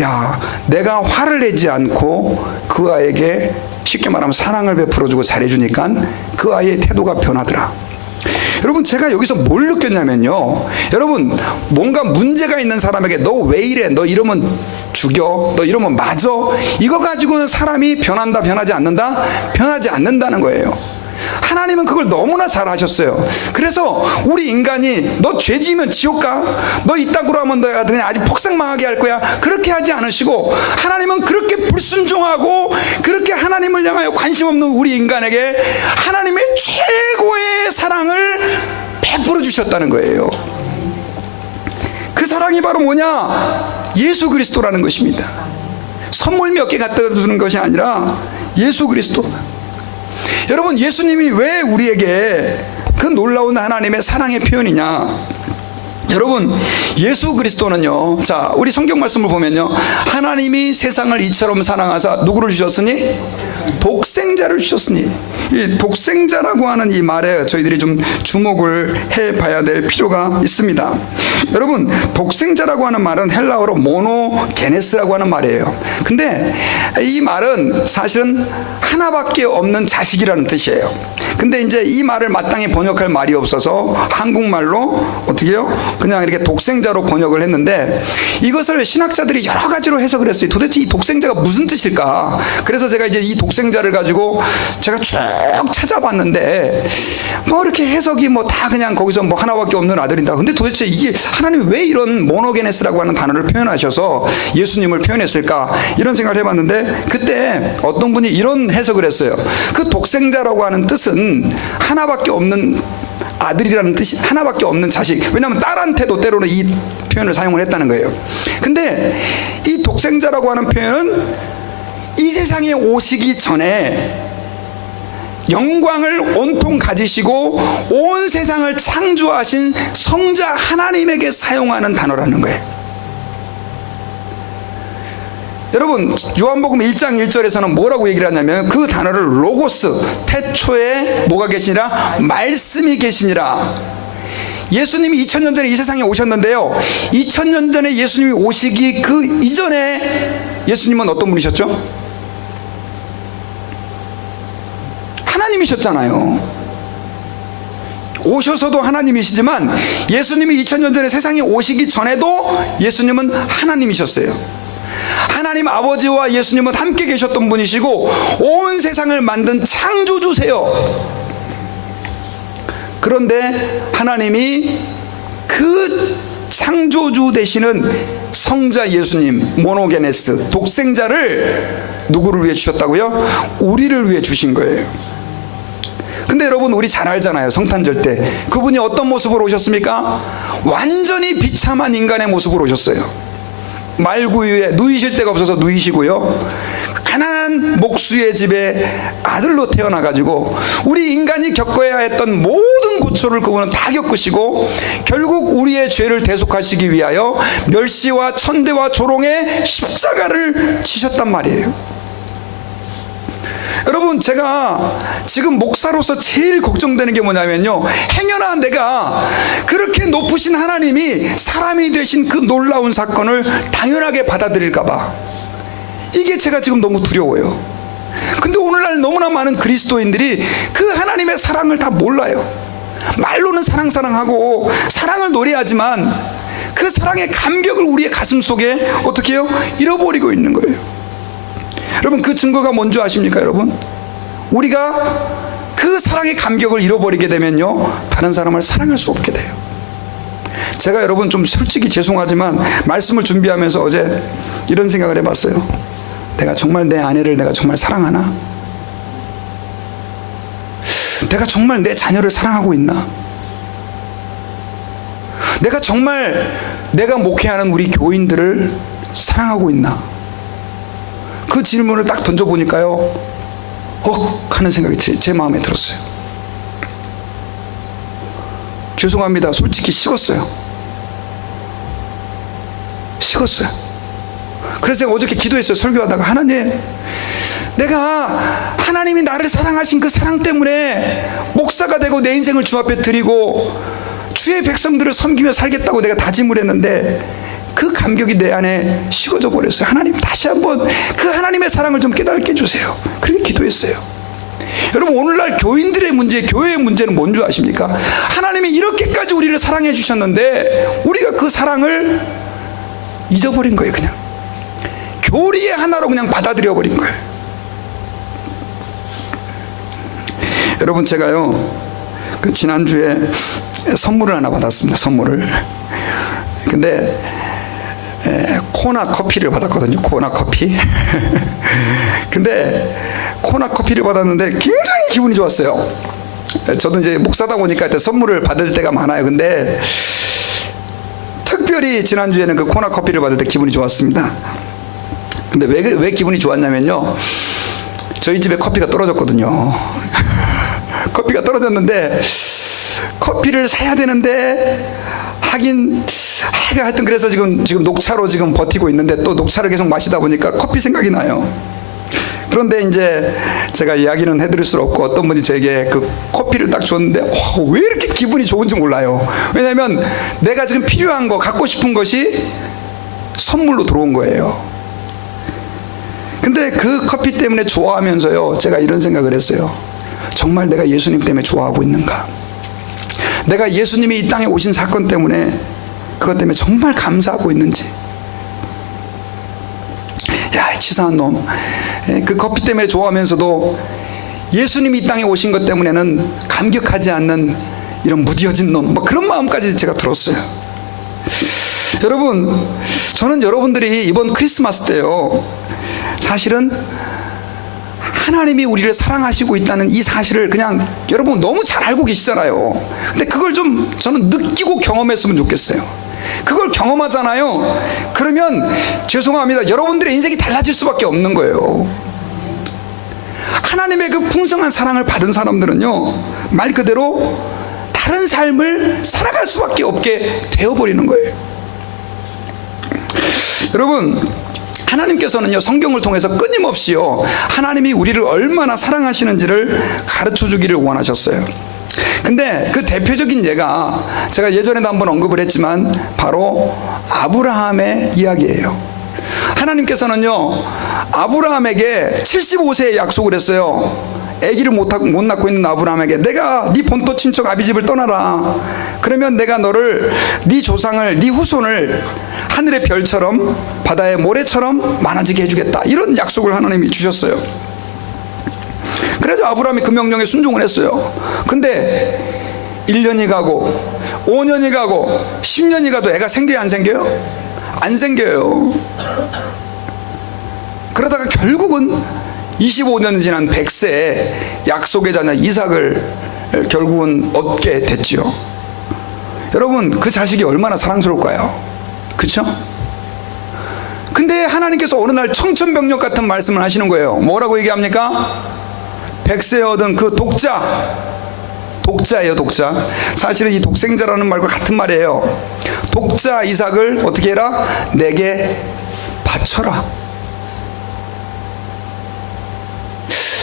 야, 내가 화를 내지 않고 그 아이에게 쉽게 말하면 사랑을 베풀어주고 잘해주니까 그 아이의 태도가 변하더라. 여러분, 제가 여기서 뭘 느꼈냐면요, 여러분, 뭔가 문제가 있는 사람에게 너 왜 이래, 너 이러면 죽여, 너 이러면 맞아, 이거 가지고는 사람이 변한다, 변하지 않는다? 변하지 않는다는 거예요. 하나님은 그걸 너무나 잘 아셨어요. 그래서 우리 인간이 너 죄 지으면 지옥 가? 너 이따구로 하면 내가 그냥 아주 폭삭망하게 할 거야? 그렇게 하지 않으시고, 하나님은 그렇게 불순종하고 그렇게 하나님을 향하여 관심 없는 우리 인간에게 하나님의 최고의 사랑을 베풀어 주셨다는 거예요. 그 사랑이 바로 뭐냐? 예수 그리스도라는 것입니다. 선물 몇 개 갖다 주는 것이 아니라 예수 그리스도. 여러분, 예수님이 왜 우리에게 그 놀라운 하나님의 사랑의 표현이냐? 여러분, 예수 그리스도는요, 자, 우리 성경 말씀을 보면요, 하나님이 세상을 이처럼 사랑하사 누구를 주셨으니? 독생자를 주셨으니. 이 독생자라고 하는 이 말에 저희들이 좀 주목을 해봐야 될 필요가 있습니다. 여러분, 독생자라고 하는 말은 헬라어로 모노게네스라고 하는 말이에요. 근데 이 말은 사실은 하나밖에 없는 자식이라는 뜻이에요. 근데 이제 이 말을 마땅히 번역할 말이 없어서 한국말로 어떻게 해요? 그냥 이렇게 독생자로 번역을 했는데, 이것을 신학자들이 여러 가지로 해석을 했어요. 도대체 이 독생자가 무슨 뜻일까? 그래서 제가 이제 이 독생자를 가지고 제가 쭉 찾아봤는데, 뭐 이렇게 해석이 뭐 다 그냥 거기서 뭐 하나밖에 없는 아들이다. 근데 도대체 이게 하나님이 왜 이런 모노게네스라고 하는 단어를 표현하셔서 예수님을 표현했을까? 이런 생각을 해봤는데, 그때 어떤 분이 이런 해석을 했어요. 그 독생자라고 하는 뜻은 하나밖에 없는 아들이라는 뜻이, 하나밖에 없는 자식. 왜냐하면 딸한테도 때로는 이 표현을 사용을 했다는 거예요. 근데 이 독생자라고 하는 표현은 이 세상에 오시기 전에 영광을 온통 가지시고 온 세상을 창조하신 성자 하나님에게 사용하는 단어라는 거예요. 여러분, 요한복음 1장 1절에서는 뭐라고 얘기를 하냐면, 그 단어를 로고스, 태초에 뭐가 계시니라? 말씀이 계시니라. 예수님이 2000년 전에 이 세상에 오셨는데요, 2000년 전에 예수님이 오시기 그 이전에 예수님은 어떤 분이셨죠? 하나님이셨잖아요. 오셔서도 하나님이시지만 예수님이 2000년 전에 세상에 오시기 전에도 예수님은 하나님이셨어요. 하나님 아버지와 예수님은 함께 계셨던 분이시고 온 세상을 만든 창조주세요. 그런데 하나님이 그 창조주 되시는 성자 예수님, 모노게네스, 독생자를 누구를 위해 주셨다고요? 우리를 위해 주신 거예요. 근데 여러분, 우리 잘 알잖아요. 성탄절 때 그분이 어떤 모습으로 오셨습니까? 완전히 비참한 인간의 모습으로 오셨어요. 말구유에 누이실 데가 없어서 누이시고요, 가난한 목수의 집에 아들로 태어나가지고 우리 인간이 겪어야 했던 모든 고초를 그분은 다 겪으시고 결국 우리의 죄를 대속하시기 위하여 멸시와 천대와 조롱의 십자가를 지셨단 말이에요. 여러분, 제가 지금 목사로서 제일 걱정되는 게 뭐냐면요, 행여나 내가 그렇게 높으신 하나님이 사람이 되신 그 놀라운 사건을 당연하게 받아들일까봐, 이게 제가 지금 너무 두려워요. 근데 오늘날 너무나 많은 그리스도인들이 그 하나님의 사랑을 다 몰라요. 말로는 사랑하고 사랑을 노래하지만 그 사랑의 감격을 우리의 가슴 속에 어떻게 해요? 잃어버리고 있는 거예요. 여러분, 그 증거가 뭔지 아십니까? 여러분, 우리가 그 사랑의 감격을 잃어버리게 되면요, 다른 사람을 사랑할 수 없게 돼요. 제가 여러분 좀 솔직히 죄송하지만 말씀을 준비하면서 어제 이런 생각을 해봤어요. 내가 정말 내 아내를 내가 정말 사랑하나? 내가 정말 내 자녀를 사랑하고 있나? 내가 정말 내가 목회하는 우리 교인들을 사랑하고 있나? 그 질문을 딱 던져보니까요, 하는 생각이 제 마음에 들었어요. 죄송합니다. 솔직히 식었어요. 그래서 제가 어저께 기도했어요. 설교하다가, 하나님, 내가 하나님이 나를 사랑하신 그 사랑 때문에 목사가 되고 내 인생을 주 앞에 드리고 주의 백성들을 섬기며 살겠다고 내가 다짐을 했는데 그 감격이 내 안에 식어져 버렸어요. 하나님, 다시 한번 그 하나님의 사랑을 좀 깨닫게 해주세요. 그렇게 기도했어요. 여러분, 오늘날 교인들의 문제, 교회의 문제는 뭔 줄 아십니까? 하나님이 이렇게까지 우리를 사랑해 주셨는데 우리가 그 사랑을 잊어버린 거예요. 그냥 교리의 하나로 그냥 받아들여 버린 거예요. 여러분, 제가요, 그 지난주에 선물을 하나 받았습니다. 선물을. 근데 코나 커피를 받았거든요. 코나 커피. 근데 코나 커피를 받았는데 굉장히 기분이 좋았어요. 저도 이제 목사다 보니까 선물을 받을 때가 많아요. 근데 특별히 지난주에는 그 코나 커피를 받을 때 기분이 좋았습니다. 근데 왜 기분이 좋았냐면요, 저희 집에 커피가 떨어졌거든요. 커피가 떨어졌는데 커피를 사야 되는데 하여튼 그래서 지금 녹차로 지금 버티고 있는데 또 녹차를 계속 마시다 보니까 커피 생각이 나요. 그런데 이제 제가 이야기는 해드릴 수 없고, 어떤 분이 저에게 그 커피를 딱 줬는데 왜 이렇게 기분이 좋은지 몰라요. 왜냐하면 내가 지금 필요한 거, 갖고 싶은 것이 선물로 들어온 거예요. 근데 그 커피 때문에 좋아하면서요, 제가 이런 생각을 했어요. 정말 내가 예수님 때문에 좋아하고 있는가? 내가 예수님이 이 땅에 오신 사건 때문에, 그것 때문에 정말 감사하고 있는지. 야, 치사한 놈. 그 커피 때문에 좋아하면서도 예수님이 이 땅에 오신 것 때문에는 감격하지 않는 이런 무뎌진 놈, 뭐 그런 마음까지 제가 들었어요. 여러분, 저는 여러분들이 이번 크리스마스 때요, 사실은 하나님이 우리를 사랑하시고 있다는 이 사실을 그냥 여러분 너무 잘 알고 계시잖아요. 근데 그걸 좀 저는 느끼고 경험했으면 좋겠어요. 그걸 경험하잖아요. 그러면 죄송합니다, 여러분들의 인생이 달라질 수밖에 없는 거예요. 하나님의 그 풍성한 사랑을 받은 사람들은요, 말 그대로 다른 삶을 살아갈 수밖에 없게 되어버리는 거예요. 여러분, 하나님께서는요, 성경을 통해서 끊임없이요, 하나님이 우리를 얼마나 사랑하시는지를 가르쳐 주기를 원하셨어요. 근데 그 대표적인 예가 제가 예전에도 한번 언급을 했지만 바로 아브라함의 이야기예요. 하나님께서는요, 아브라함에게 75세에 약속을 했어요. 아기를 못 낳고 있는 아브라함에게, 내가 네 본토 친척 아비집을 떠나라. 그러면 내가 너를, 네 조상을, 네 후손을 하늘의 별처럼 바다의 모래처럼 많아지게 해주겠다. 이런 약속을 하나님이 주셨어요. 그래서 아브라함이 그 명령에 순종을 했어요. 근데 1년이 가고 5년이 가고 10년이 가도 애가 생겨요, 안 생겨요? 안 생겨요. 그러다가 결국은 25년 지난 100세에 약속의 자녀 이삭을 결국은 얻게 됐죠. 여러분, 그 자식이 얼마나 사랑스러울까요? 그렇죠? 근데 하나님께서 어느 날 청천벽력 같은 말씀을 하시는 거예요. 뭐라고 얘기합니까? 100세에 얻은 그 독자예요, 독자. 사실은 이 독생자라는 말과 같은 말이에요. 독자 이삭을 어떻게 해라? 내게 바쳐라.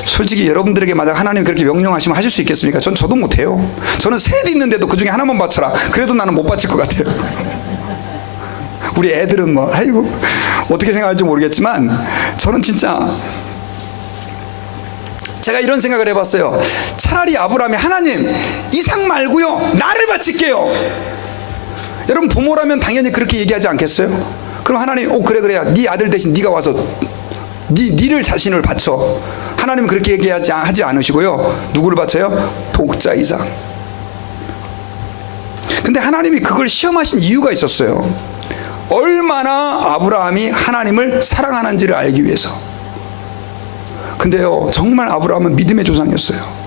솔직히 여러분들에게 만약 하나님이 그렇게 명령하시면 하실 수 있겠습니까? 저도 못해요. 저는 셋 있는데도 그 중에 하나만 바쳐라. 그래도 나는 못 바칠 것 같아요. 우리 애들은 뭐 아이고 어떻게 생각할지 모르겠지만, 저는 진짜 제가 이런 생각을 해봤어요. 차라리 아브라함이, 하나님 이삭 말고요, 나를 바칠게요. 여러분, 부모라면 당연히 그렇게 얘기하지 않겠어요? 그럼 하나님, 그래 네 아들 대신 네가 와서 니를 자신을 바쳐. 하나님은 그렇게 얘기하지 않으시고요, 누구를 바쳐요? 독자 이삭. 근데 하나님이 그걸 시험하신 이유가 있었어요. 얼마나 아브라함이 하나님을 사랑하는지를 알기 위해서. 근데요, 정말 아브라함은 믿음의 조상이었어요.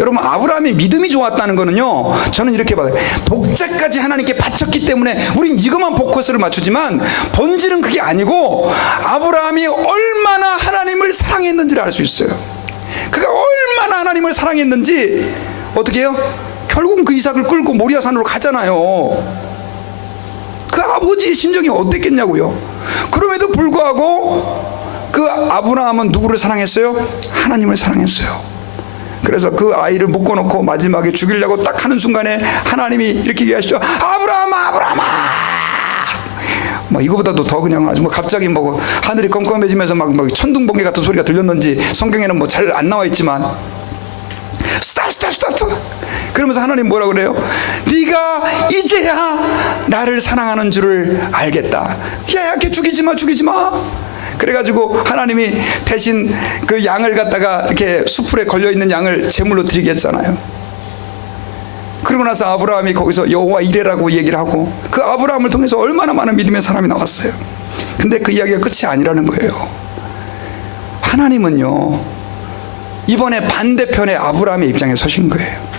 여러분, 아브라함이 믿음이 좋았다는 거는요, 저는 이렇게 봐요. 독자까지 하나님께 바쳤기 때문에 우린 이것만 포커스를 맞추지만 본질은 그게 아니고, 아브라함이 얼마나 하나님을 사랑했는지를 알 수 있어요. 그가 얼마나 하나님을 사랑했는지 어떻게 해요? 결국은 그 이삭을 끌고 모리아산으로 가잖아요. 그 아버지의 심정이 어땠겠냐고요. 그럼에도 불구하고 그 아브라함은 누구를 사랑했어요? 하나님을 사랑했어요. 그래서 그 아이를 묶어놓고 마지막에 죽이려고 딱 하는 순간에 하나님이 이렇게 얘기하시죠. 아브라함아, 아브라함아. 뭐 이거보다도 더 그냥 아주 뭐 갑자기 뭐 하늘이 컴컴해지면서 막 천둥번개 같은 소리가 들렸는지 성경에는 뭐 잘 안 나와 있지만, 스탑. 그러면서 하나님 뭐라 그래요? 네가 이제야 나를 사랑하는 줄을 알겠다. 야, 걔 죽이지 마. 그래가지고 하나님이 대신 그 양을 갖다가 이렇게 수풀에 걸려있는 양을 제물로 드리게 했잖아요. 그러고 나서 아브라함이 거기서 여호와 이레라고 얘기를 하고, 그 아브라함을 통해서 얼마나 많은 믿음의 사람이 나왔어요. 근데 그 이야기가 끝이 아니라는 거예요. 하나님은요, 이번에 반대편의 아브라함의 입장에 서신 거예요.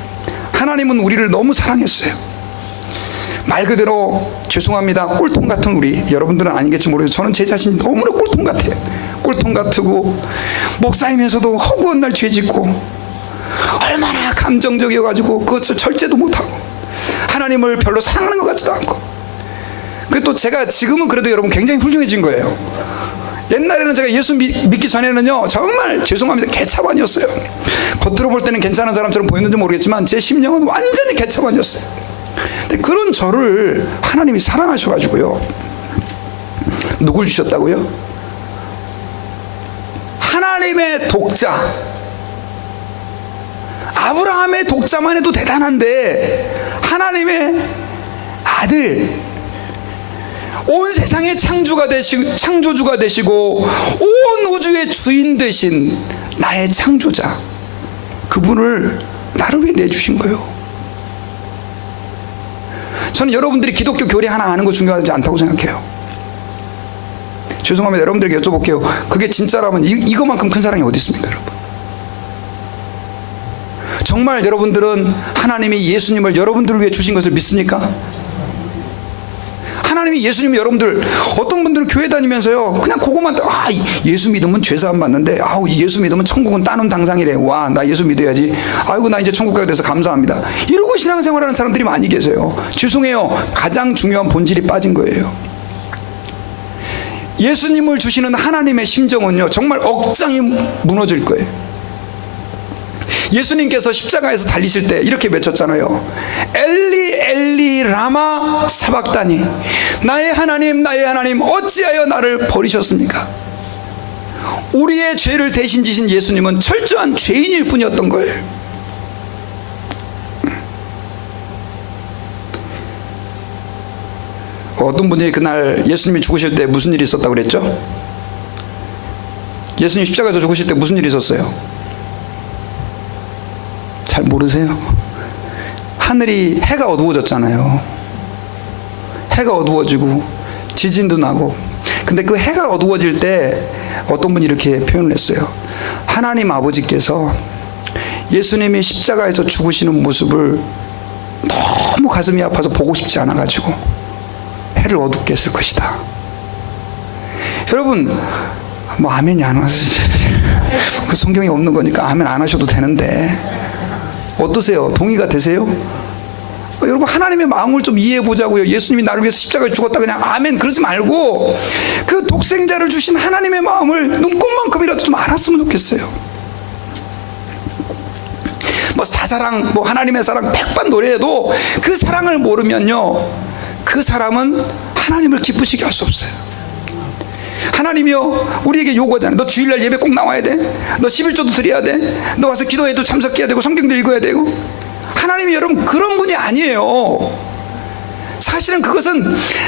하나님은 우리를 너무 사랑했어요. 말 그대로 죄송합니다, 꼴통 같은 우리, 여러분들은 아니겠지 모르겠어요. 저는 제 자신이 너무나 꼴통 같아요. 꼴통 같고 목사이면서도 허구한 날 죄짓고 얼마나 감정적이어가지고 그것을 절제도 못하고 하나님을 별로 사랑하는 것 같지도 않고. 또 제가 지금은 그래도 여러분 굉장히 훌륭해진 거예요. 옛날에는 제가 예수 믿기 전에는요, 정말 죄송합니다, 개차반이었어요. 겉으로 볼 때는 괜찮은 사람처럼 보였는지 모르겠지만 제 심령은 완전히 개차반이었어요. 근데 그런 저를 하나님이 사랑하셔가지고요, 누굴 주셨다고요? 하나님의 독자, 아브라함의 독자만 해도 대단한데 하나님의 아들, 온 세상의 창조주가 되시고 온 우주의 주인 되신 나의 창조자, 그분을 나를 위해 내주신 거예요. 저는 여러분들이 기독교 교리 하나 아는 거 중요하지 않다고 생각해요. 죄송합니다, 여러분들에게 여쭤볼게요. 그게 진짜라면 이거만큼 큰 사랑이 어디 있습니까, 여러분? 정말 여러분들은 하나님이 예수님을 여러분들을 위해 주신 것을 믿습니까? 하나님이 예수님이 여러분들, 어떤 분들은 교회 다니면서요, 그냥 그거만, 예수 믿으면 죄사함 받는데, 예수 믿으면 천국은 따놓은 당상이래. 와, 나 예수 믿어야지. 아이고, 나 이제 천국 가게 돼서 감사합니다. 이러고 신앙생활하는 사람들이 많이 계세요. 죄송해요, 가장 중요한 본질이 빠진 거예요. 예수님을 주시는 하나님의 심정은요, 정말 억장이 무너질 거예요. 예수님께서 십자가에서 달리실 때 이렇게 외쳤잖아요. 엘리 엘리 라마 사박다니, 나의 하나님 어찌하여 나를 버리셨습니까? 우리의 죄를 대신 지신 예수님은 철저한 죄인일 뿐이었던 거예요. 어떤 분이 그날 예수님이 죽으실 때 무슨 일이 있었다고 그랬죠? 예수님 십자가에서 죽으실 때 무슨 일이 있었어요? 잘 모르세요? 하늘이, 해가 어두워졌잖아요. 해가 어두워지고 지진도 나고. 근데 그 해가 어두워질 때 어떤 분이 이렇게 표현을 했어요. 하나님 아버지께서 예수님이 십자가에서 죽으시는 모습을 너무 가슴이 아파서 보고 싶지 않아가지고 해를 어둡게 했을 것이다. 여러분, 뭐 아멘이 안 와서 그 성경에 없는 거니까 아멘 안 하셔도 되는데, 어떠세요? 동의가 되세요? 여러분, 하나님의 마음을 좀 이해해 보자고요. 예수님이 나를 위해서 십자가에 죽었다 그냥 아멘 그러지 말고 그 독생자를 주신 하나님의 마음을 눈꼽만큼이라도 좀 알았으면 좋겠어요. 뭐 다사랑, 뭐 하나님의 사랑 백반 노래해도 그 사랑을 모르면요, 그 사람은 하나님을 기쁘시게 할 수 없어요. 하나님이요, 우리에게 요구하잖아요. 너 주일날 예배 꼭 나와야 돼. 너 11조도 드려야 돼. 너 와서 기도해도 참석해야 되고 성경도 읽어야 되고. 하나님이 여러분 그런 분이 아니에요. 사실은 그것은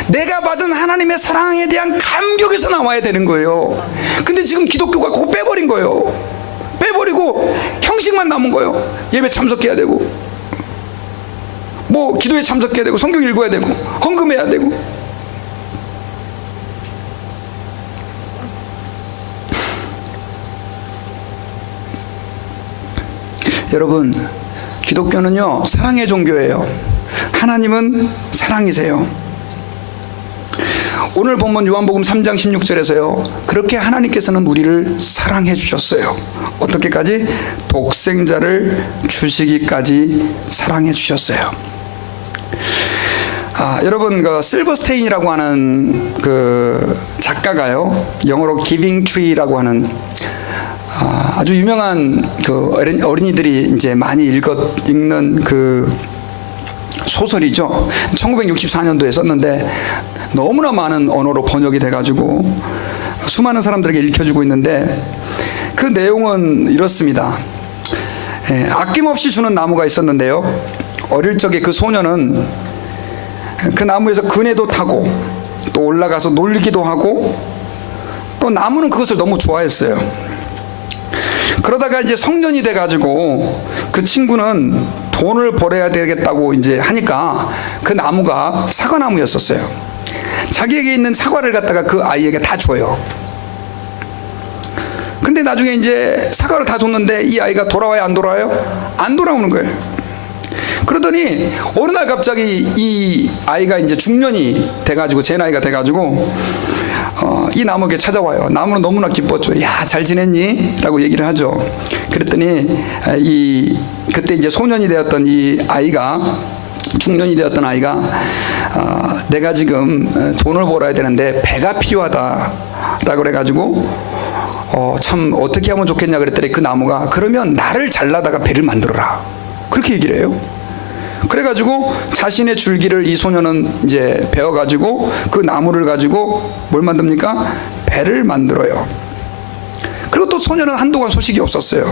내가 받은 하나님의 사랑에 대한 감격에서 나와야 되는 거예요. 근데 지금 기독교가 그거 빼버린 거예요. 빼버리고 형식만 남은 거예요. 예배 참석해야 되고, 뭐 기도에 참석해야 되고, 성경 읽어야 되고, 헌금해야 되고. 여러분, 기독교는요, 사랑의 종교예요. 하나님은 사랑이세요. 오늘 본문 요한복음 3장 16절에서요, 그렇게 하나님께서는 우리를 사랑해 주셨어요. 어떻게까지? 독생자를 주시기까지 사랑해 주셨어요. 여러분 그 실버스테인이라고 하는 그 작가가요, 영어로 Giving Tree라고 하는 아주 유명한 그 어린이들이 이제 많이 읽는 그 소설이죠. 1964년도에 썼는데 너무나 많은 언어로 번역이 돼가지고 수많은 사람들에게 읽혀주고 있는데, 그 내용은 이렇습니다. 아낌없이 주는 나무가 있었는데요, 어릴 적에 그 소년은 그 나무에서 그네도 타고 또 올라가서 놀기도 하고 또 나무는 그것을 너무 좋아했어요. 그러다가 이제 성년이 돼가지고 그 친구는 돈을 벌어야 되겠다고 이제 하니까 그 나무가 사과나무였었어요. 자기에게 있는 사과를 갖다가 그 아이에게 다 줘요. 근데 나중에 이제 사과를 다 줬는데 이 아이가 돌아와요, 안 돌아와요? 안 돌아오는 거예요. 그러더니 어느 날 갑자기 이 아이가 이제 중년이 돼가지고, 제 나이가 돼가지고 이 나무에게 찾아와요. 나무는 너무나 기뻤죠. 야, 잘 지냈니? 라고 얘기를 하죠. 그랬더니 그때 이제 소년이 되었던 이 아이가, 중년이 되었던 아이가 내가 지금 돈을 벌어야 되는데 배가 필요하다 라고 그래가지고 참 어떻게 하면 좋겠냐 그랬더니 그 나무가 그러면 나를 잘라다가 배를 만들어라, 그렇게 얘기를 해요. 그래가지고 자신의 줄기를 이 소년은 이제 베어가지고 그 나무를 가지고 뭘 만듭니까? 배를 만들어요. 그리고 또 소년은 한동안 소식이 없었어요.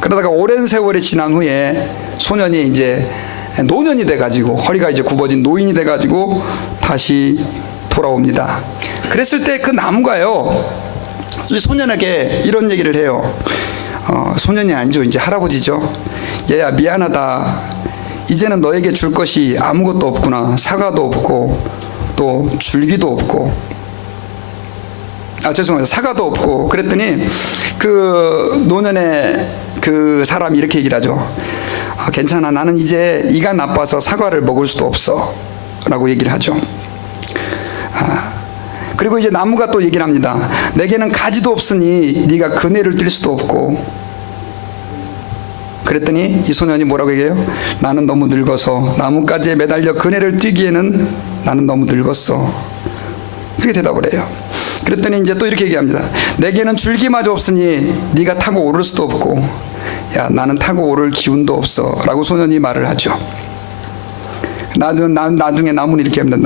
그러다가 오랜 세월이 지난 후에 소년이 이제 노년이 돼가지고, 허리가 이제 굽어진 노인이 돼가지고 다시 돌아옵니다. 그랬을 때 그 나무가요, 이 소년에게 이런 얘기를 해요. 소년이 아니죠, 이제 할아버지죠. 얘야, 미안하다. 이제는 너에게 줄 것이 아무것도 없구나. 사과도 없고 또 줄기도 없고, 죄송합니다, 사과도 없고. 그랬더니 그 노년의 그 사람이 이렇게 얘기를 하죠. 괜찮아, 나는 이제 이가 나빠서 사과를 먹을 수도 없어 라고 얘기를 하죠. 그리고 이제 나무가 또 얘기를 합니다. 내게는 가지도 없으니 네가 그네를 뛸 수도 없고. 그랬더니 이 소년이 뭐라고 얘기해요? 나는 너무 늙어서 나뭇가지에 매달려 그네를 뛰기에는 나는 너무 늙었어. 그렇게 대답을 해요. 그랬더니 이제 또 이렇게 얘기합니다. 내게는 줄기마저 없으니 네가 타고 오를 수도 없고, 야, 나는 타고 오를 기운도 없어 라고 소년이 말을 하죠. 나중에 나무는 이렇게 합니다.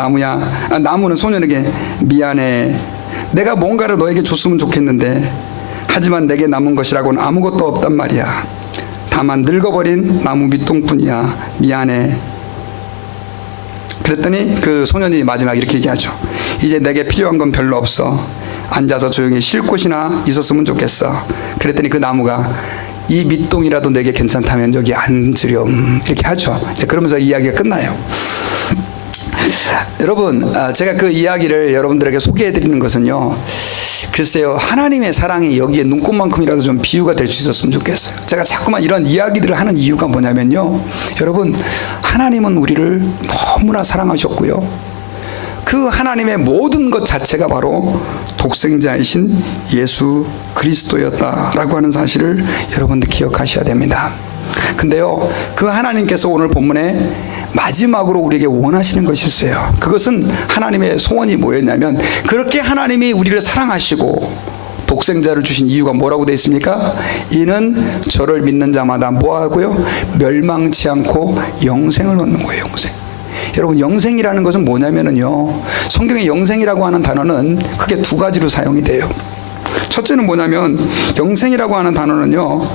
나무는 소년에게 미안해. 내가 뭔가를 너에게 줬으면 좋겠는데 하지만 내게 남은 것이라고는 아무것도 없단 말이야. 다만 늙어버린 나무 밑동뿐이야. 미안해. 그랬더니 그 소년이 마지막에 이렇게 얘기하죠. 이제 내게 필요한 건 별로 없어. 앉아서 조용히 쉴 곳이나 있었으면 좋겠어. 그랬더니 그 나무가 이 밑동이라도 내게 괜찮다면 여기 앉으렴, 이렇게 하죠. 그러면서 이야기가 끝나요. 여러분, 제가 그 이야기를 여러분들에게 소개해드리는 것은요, 글쎄요, 하나님의 사랑이 여기에 눈꽃만큼이라도 좀 비유가 될 수 있었으면 좋겠어요. 제가 자꾸만 이런 이야기들을 하는 이유가 뭐냐면요, 여러분, 하나님은 우리를 너무나 사랑하셨고요, 그 하나님의 모든 것 자체가 바로 독생자이신 예수 그리스도였다라고 하는 사실을 여러분들 기억하셔야 됩니다. 근데요, 그 하나님께서 오늘 본문에 마지막으로 우리에게 원하시는 것이 있어요. 그것은 하나님의 소원이 뭐였냐면, 그렇게 하나님이 우리를 사랑하시고 독생자를 주신 이유가 뭐라고 되어 있습니까? 이는 저를 믿는 자마다 뭐하고요? 멸망치 않고 영생을 얻는 거예요. 영생. 여러분, 영생이라는 것은 뭐냐면요, 성경의 영생이라고 하는 단어는 크게 두 가지로 사용이 돼요. 첫째는 뭐냐면, 영생이라고 하는 단어는요,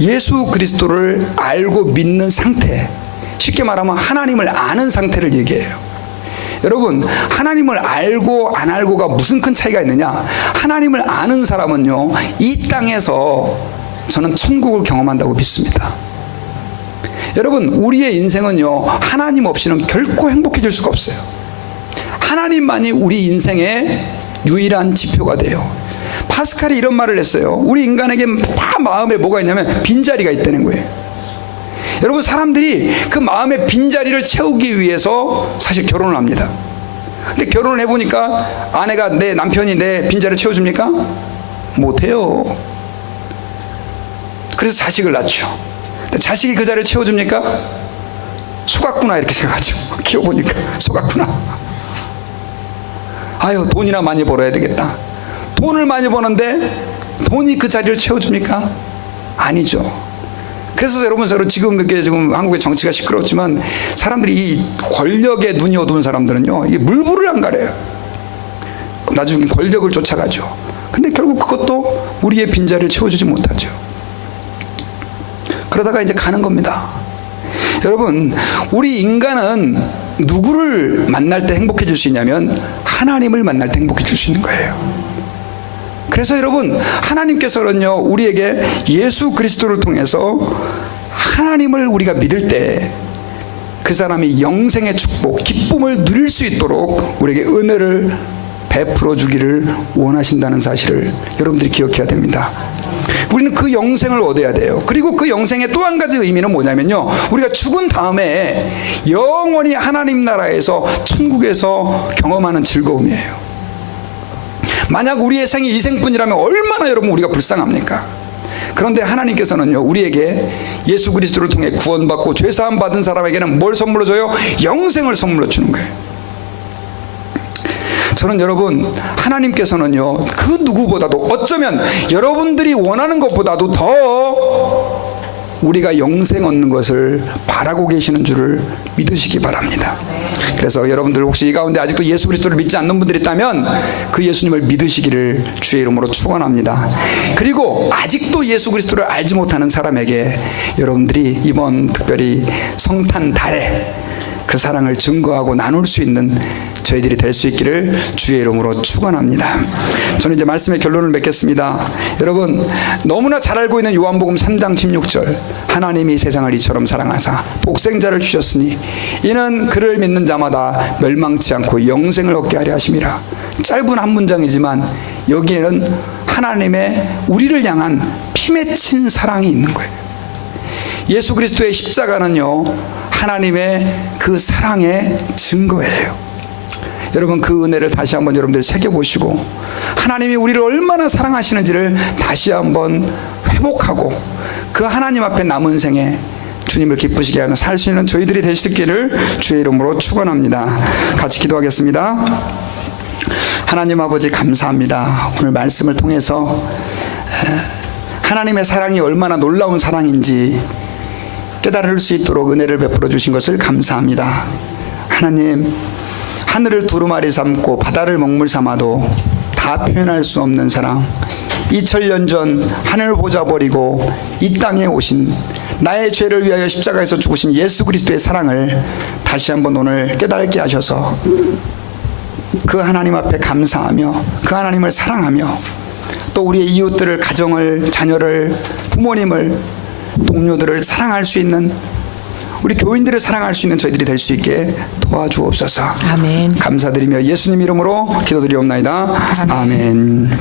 예수 그리스도를 알고 믿는 상태, 쉽게 말하면 하나님을 아는 상태를 얘기해요. 여러분, 하나님을 알고 안 알고가 무슨 큰 차이가 있느냐? 하나님을 아는 사람은요, 이 땅에서 저는 천국을 경험한다고 믿습니다. 여러분, 우리의 인생은요, 하나님 없이는 결코 행복해질 수가 없어요. 하나님만이 우리 인생의 유일한 지표가 돼요. 파스칼이 이런 말을 했어요. 우리 인간에게 다 마음에 뭐가 있냐면 빈자리가 있다는 거예요. 여러분, 사람들이 그 마음의 빈자리를 채우기 위해서 사실 결혼을 합니다. 근데 결혼을 해보니까 아내가, 내 남편이 내 빈자리를 채워줍니까? 못해요. 그래서 자식을 낳죠. 근데 자식이 그 자리를 채워줍니까? 속았구나 이렇게 생각하죠. 키워보니까 속았구나. 아유, 돈이나 많이 벌어야 되겠다. 돈을 많이 버는데 돈이 그 자리를 채워줍니까? 아니죠. 그래서 여러분, 지금 이렇게 지금 한국의 정치가 시끄럽지만 사람들이 이 권력에 눈이 어두운 사람들은요, 이게 물불을 안 가려요. 나중에 권력을 쫓아가죠. 근데 결국 그것도 우리의 빈자리를 채워주지 못하죠. 그러다가 이제 가는 겁니다. 여러분, 우리 인간은 누구를 만날 때 행복해질 수 있냐면 하나님을 만날 때 행복해질 수 있는 거예요. 그래서 여러분, 하나님께서는요, 우리에게 예수 그리스도를 통해서 하나님을 우리가 믿을 때 그 사람이 영생의 축복, 기쁨을 누릴 수 있도록 우리에게 은혜를 베풀어 주기를 원하신다는 사실을 여러분들이 기억해야 됩니다. 우리는 그 영생을 얻어야 돼요. 그리고 그 영생의 또 한 가지 의미는 뭐냐면요, 우리가 죽은 다음에 영원히 하나님 나라에서, 천국에서 경험하는 즐거움이에요. 만약 우리의 생이 이 생뿐이라면 얼마나 여러분 우리가 불쌍합니까? 그런데 하나님께서는요, 우리에게 예수 그리스도를 통해 구원받고 죄사함 받은 사람에게는 뭘 선물로 줘요? 영생을 선물로 주는 거예요. 저는 여러분, 하나님께서는요, 그 누구보다도, 어쩌면 여러분들이 원하는 것보다도 더 우리가 영생 얻는 것을 바라고 계시는 줄을 믿으시기 바랍니다. 그래서 여러분들 혹시 이 가운데 아직도 예수 그리스도를 믿지 않는 분들이 있다면 그 예수님을 믿으시기를 주의 이름으로 축원합니다. 그리고 아직도 예수 그리스도를 알지 못하는 사람에게 여러분들이 이번 특별히 성탄 달에 그 사랑을 증거하고 나눌 수 있는 저희들이 될 수 있기를 주의 이름으로 축원합니다. 저는 이제 말씀의 결론을 맺겠습니다. 여러분, 너무나 잘 알고 있는 요한복음 3장 16절, 하나님이 세상을 이처럼 사랑하사 독생자를 주셨으니 이는 그를 믿는 자마다 멸망치 않고 영생을 얻게 하려 하심이라. 짧은 한 문장이지만 여기에는 하나님의 우리를 향한 피 맺힌 사랑이 있는 거예요. 예수 그리스도의 십자가는요, 하나님의 그 사랑의 증거예요. 여러분, 그 은혜를 다시 한번 여러분들 새겨보시고 하나님이 우리를 얼마나 사랑하시는지를 다시 한번 회복하고 그 하나님 앞에 남은 생에 주님을 기쁘시게 하며 살 수 있는 저희들이 되시기를 주의 이름으로 축원합니다. 같이 기도하겠습니다. 하나님 아버지, 감사합니다. 오늘 말씀을 통해서 하나님의 사랑이 얼마나 놀라운 사랑인지 깨달을 수 있도록 은혜를 베풀어 주신 것을 감사합니다. 하나님, 하늘을 두루마리 삼고 바다를 먹물 삼아도 다 표현할 수 없는 사랑, 2000년 전 하늘 보좌 버리고 이 땅에 오신, 나의 죄를 위하여 십자가에서 죽으신 예수 그리스도의 사랑을 다시 한번 오늘 깨닫게 하셔서 그 하나님 앞에 감사하며 그 하나님을 사랑하며 또 우리의 이웃들을, 가정을, 자녀를, 부모님을, 동료들을 사랑할 수 있는, 우리 교인들을 사랑할 수 있는 저희들이 될 수 있게 도와주옵소서. 아멘. 감사드리며 예수님 이름으로 기도드리옵나이다. 아멘.